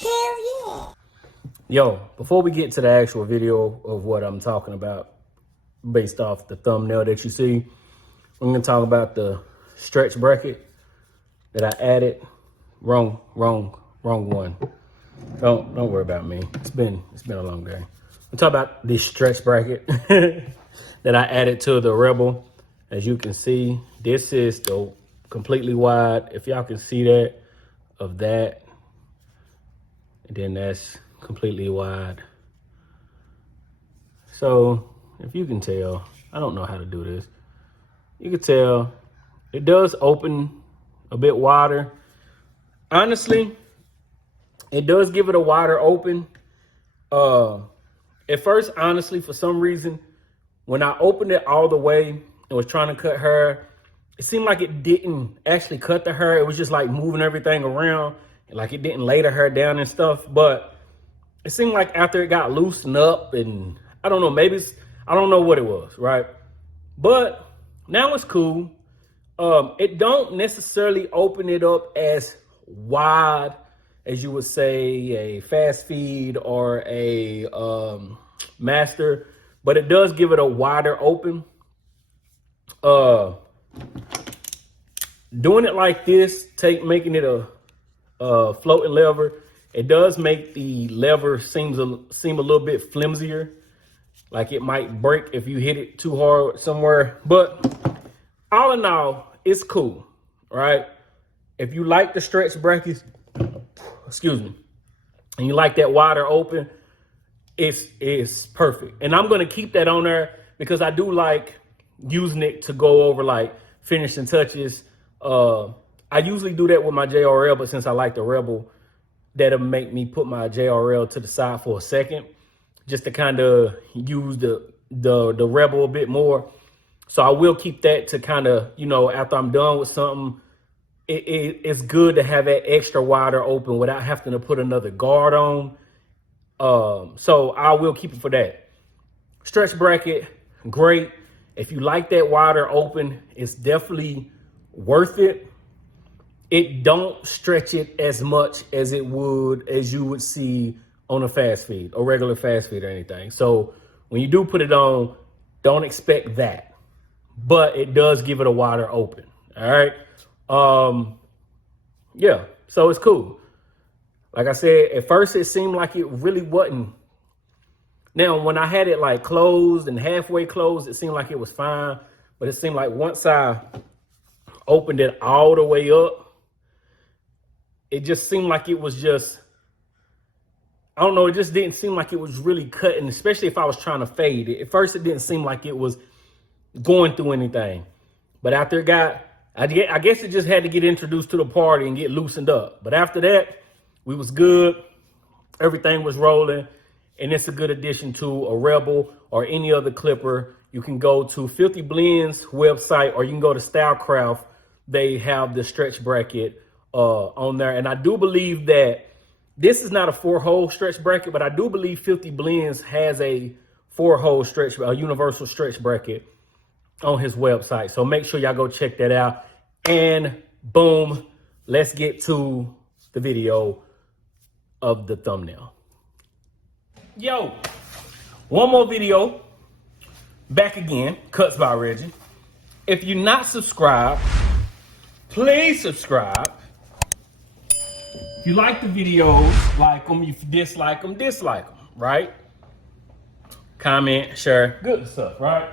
Hell yeah. Yo, before we get to the actual video of what I'm talking about based off the thumbnail that you see, we're going to talk about the stretch bracket that I added. Wrong one. Don't worry about me. It's been a long day. We'll talk about this stretch bracket that I added to the Rebel. As you can see, this is the completely wide. If y'all can see that, of that, and then that's completely wide. So if you can tell, I don't know how to do this. You can tell it does open a bit wider. Honestly, it does give it a wider open. At first, honestly, for some reason, when I opened it all the way and was trying to cut hair, it seemed like it didn't actually cut the hair. It was just like moving everything around, like it didn't lay the hair down and stuff. But it seemed like after it got loosened up, and I don't know, maybe I don't know what it was, right? But now it's cool. It don't necessarily open it up as wide as you would say a fast feed or a master, but it does give it a wider open. Doing it like this, making it a floating lever, it does make the lever seem a little bit flimsier, like it might break if you hit it too hard somewhere. But all in all, it's cool, right? If you like the stretch brackets, excuse me, and you like that wider open, it's perfect. And I'm gonna keep that on there because I do like using it to go over like finishing touches. I usually do that with my JRL, but since I like the Rebel, that'll make me put my JRL to the side for a second, just to kind of use the Rebel a bit more. So I will keep that to kind of, you know, after I'm done with something, it's good to have that extra wider open without having to put another guard on. So I will keep it for that. Stretch bracket, great. If you like that wider open, it's definitely worth it. It don't stretch it as much as you would see on a fast feed or regular fast feed or anything. So when you do put it on, don't expect that, but it does give it a wider open. All right. Yeah, so it's cool. Like I said, at first it seemed like it really wasn't. Now, when I had it like closed and halfway closed, it seemed like it was fine. But it seemed like once I opened it all the way up, it just seemed like it was just, I don't know, it just didn't seem like it was really cutting, especially if I was trying to fade it. At first, it didn't seem like it was going through anything. But after it got, I guess it just had to get introduced to the party and get loosened up. But after that, we was good. Everything was rolling. And it's a good addition to a Rebel or any other clipper. You can go to Filthy Blends website, or you can go to Stylecraft. They have the stretch bracket on there. And I do believe that this is not a 4-hole stretch bracket, but I do believe Filthy Blends has a 4-hole stretch, a universal stretch bracket on his website. So make sure y'all go check that out. And boom, let's get to the video of the thumbnail. Yo, one more video, back again, Cuts by Reggie. If you're not subscribed, please subscribe. If you like the videos, like them. If you dislike them, right? Comment, share, good stuff, right?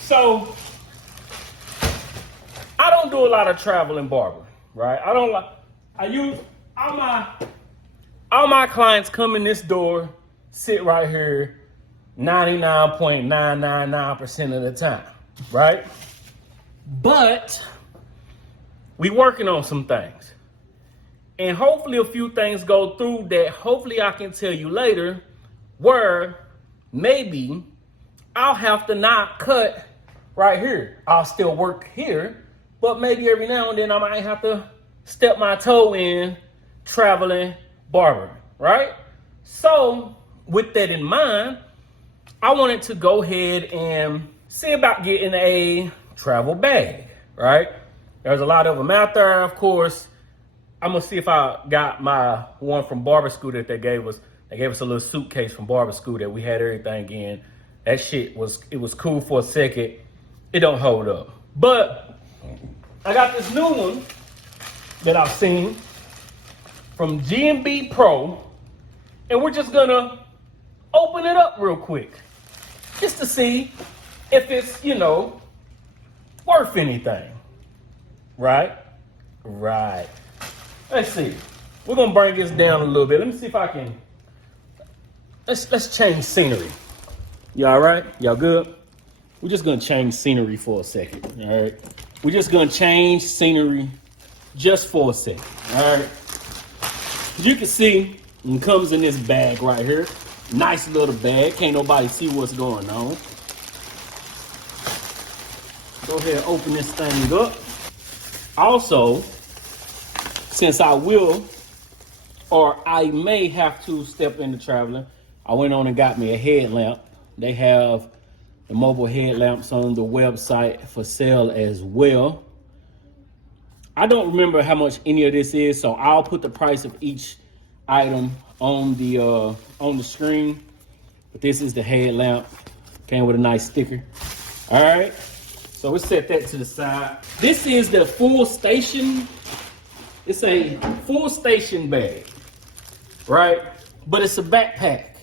So, I don't do a lot of traveling barbering, right? I use all my clients come in this door, sit right here 99.999% of the time, right? But we working on some things. And hopefully a few things go through that hopefully I can tell you later, where maybe I'll have to not cut right here. I'll still work here, but maybe every now and then I might have to step my toe in traveling barbering, right? So with that in mind, I wanted to go ahead and see about getting a travel bag, right? There's a lot of them out there, of course. I'm gonna see if I got my one from Barber School that they gave us. They gave us a little suitcase from Barber School that we had everything in. That shit was cool for a second. It don't hold up. But I got this new one that I've seen from G&BPro, and we're just gonna open it up real quick just to see if it's, you know, worth anything. Right? Right. Let's see. We're gonna bring this down a little bit. Let me see if I can. Let's change scenery. You all right? Y'all good? We're just gonna change scenery for a second. All right. We're just gonna change scenery just for a second. All right. You can see it comes in this bag right here. Nice little bag. Can't nobody see what's going on. Go ahead and open this thing up. Also, since I will, or I may have to step into traveling, I went on and got me a headlamp. They have the mobile headlamps on the website for sale as well. I don't remember how much any of this is, so I'll put the price of each item on the screen. But this is the headlamp. Came with a nice sticker. All right. So we'll set that to the side. This is the full station. It's a full station bag, right? But it's a backpack.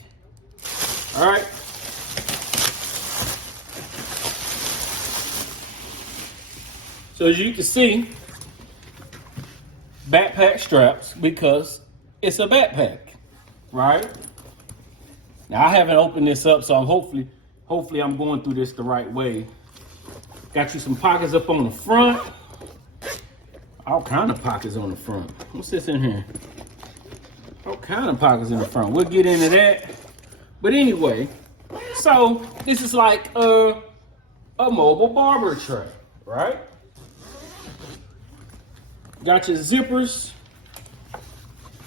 All right. So as you can see, backpack straps because it's a backpack, right? Now I haven't opened this up, so hopefully I'm going through this the right way. Got you some pockets up on the front. All kind of pockets on the front. What's this in here? All kind of pockets in the front. We'll get into that. But anyway, so this is like a mobile barber tray, right? Got your zippers.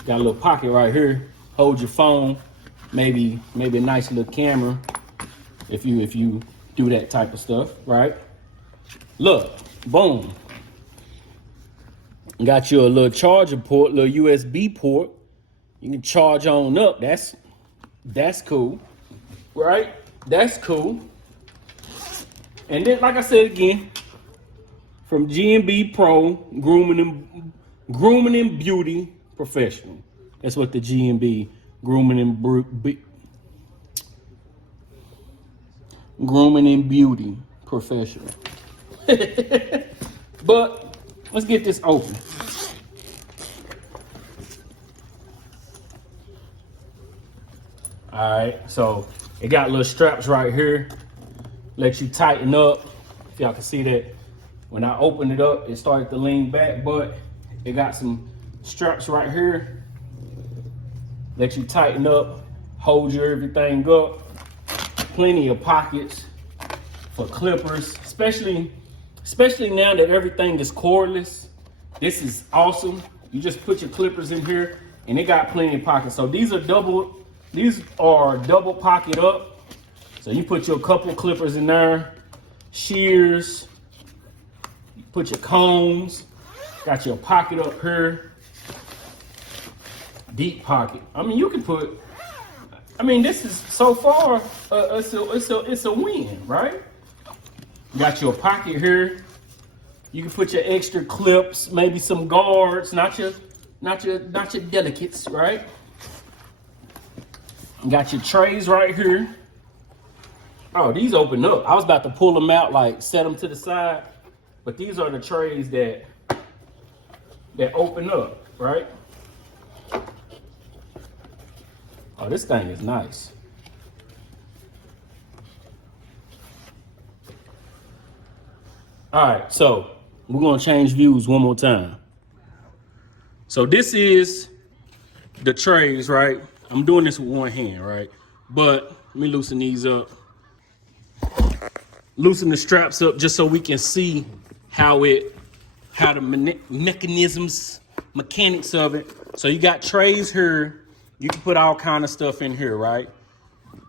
Got a little pocket right here. Hold your phone. Maybe a nice little camera if you do that type of stuff, right? Look, boom. Got you a little charger port, little USB port. You can charge on up. That's cool, right? That's cool. And then, like I said again, from G&BPro, grooming and beauty professional. That's what the G&B grooming and beauty professional. But let's get this open. All right, so it got little straps right here. Let you tighten up. If y'all can see that, when I opened it up, it started to lean back, but it got some straps right here. Let you tighten up, hold your everything up. Plenty of pockets for clippers, especially now that everything is cordless. This is awesome. You just put your clippers in here and it got plenty of pockets. So these are double pocket up. So you put your couple clippers in there, shears, put your combs, got your pocket up here, deep pocket. I mean, you can put, this is so far, it's a win, right? Got your pocket here. You can put your extra clips, maybe some guards, not your delicates, right? Got your trays right here. Oh, these open up. I was about to pull them out, like set them to the side, but these are the trays that open up, right? Oh, this thing is nice. All right, so we're gonna change views one more time. So this is the trays, right? I'm doing this with one hand, right? But let me loosen these up. Loosen the straps up just so we can see how the mechanics of it. So you got trays here. You can put all kind of stuff in here, right?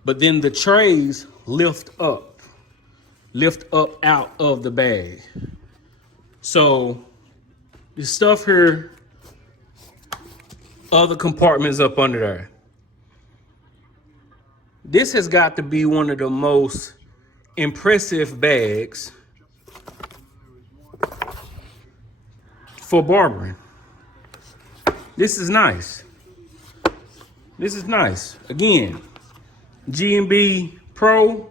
But then the trays lift up out of the bag. So the stuff here other compartments up under there. This has got to be one of the most impressive bags for barbering. This is nice. This is nice. Again, G&BPro.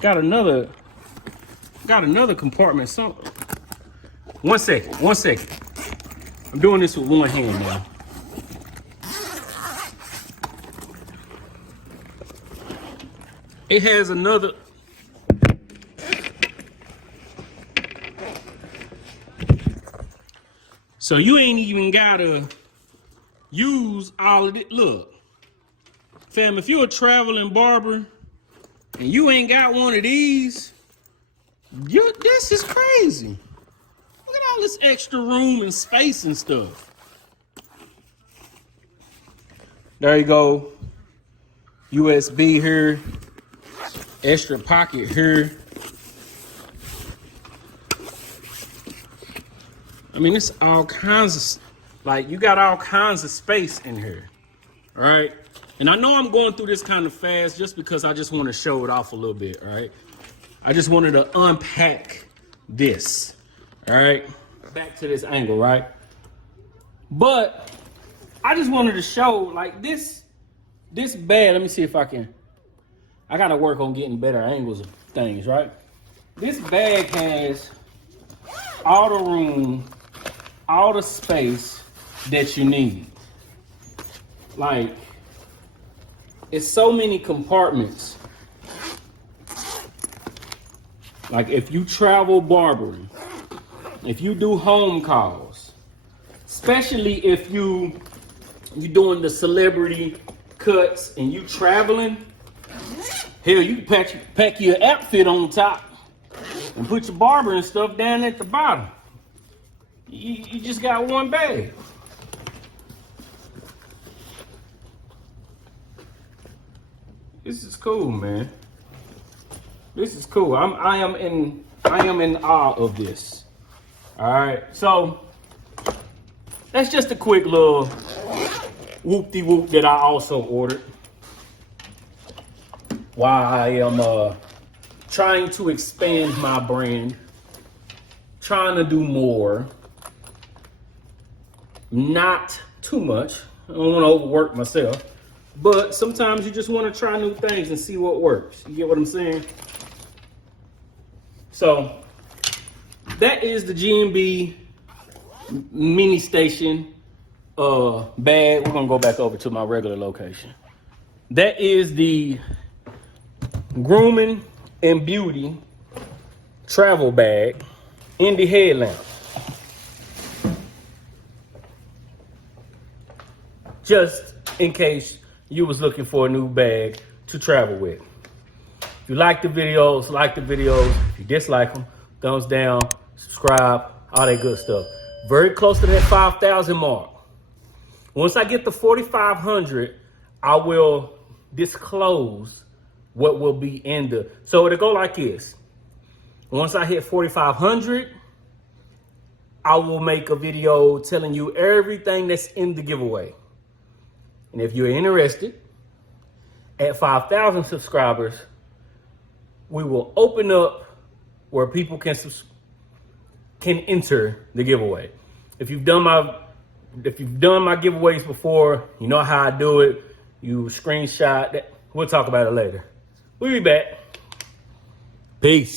Got another compartment. So, one second. I'm doing this with one hand now. It has another. So you ain't even gotta use all of it. Look, fam, if you're a traveling barber and you ain't got one of these, this is crazy. Look at all this extra room and space and stuff. There you go. USB here. Extra pocket here. I mean, it's all kinds of, like, you got all kinds of space in here. All right. And I know I'm going through this kind of fast just because I just want to show it off a little bit. All right. I just wanted to unpack this. All right. Back to this angle, right? But I just wanted to show, like, this bag. Let me see if I can. I got to work on getting better angles of things, right? This bag has all the room, all the space that you need. Like, it's so many compartments. Like, if you travel barbering, if you do home calls, especially if you're doing the celebrity cuts and you traveling, hell, you can pack your outfit on top and put your barber and stuff down at the bottom. You just got one bag. This is cool, man. This is cool. I am in awe of this. All right, so that's just a quick little whoop-de-whoop that I also ordered while I am trying to expand my brand, trying to do more, not too much. I don't want to overwork myself, but sometimes you just want to try new things and see what works. You get what I'm saying? So that is the G&B mini station bag. We're gonna go back over to my regular location. That is the grooming and beauty travel bag in the headlamp. Just in case you was looking for a new bag to travel with. If you like the videos, like the videos. If you dislike them, thumbs down, subscribe, all that good stuff. Very close to that 5,000 mark. Once I get to 4,500, I will disclose what will be in the, so it'll go like this. Once I hit 4,500, I will make a video telling you everything that's in the giveaway. And if you're interested, at 5,000 subscribers, we will open up where people can enter the giveaway. If you've done my giveaways before, you know how I do it. You screenshot that. We'll talk about it later. We'll be back. Peace.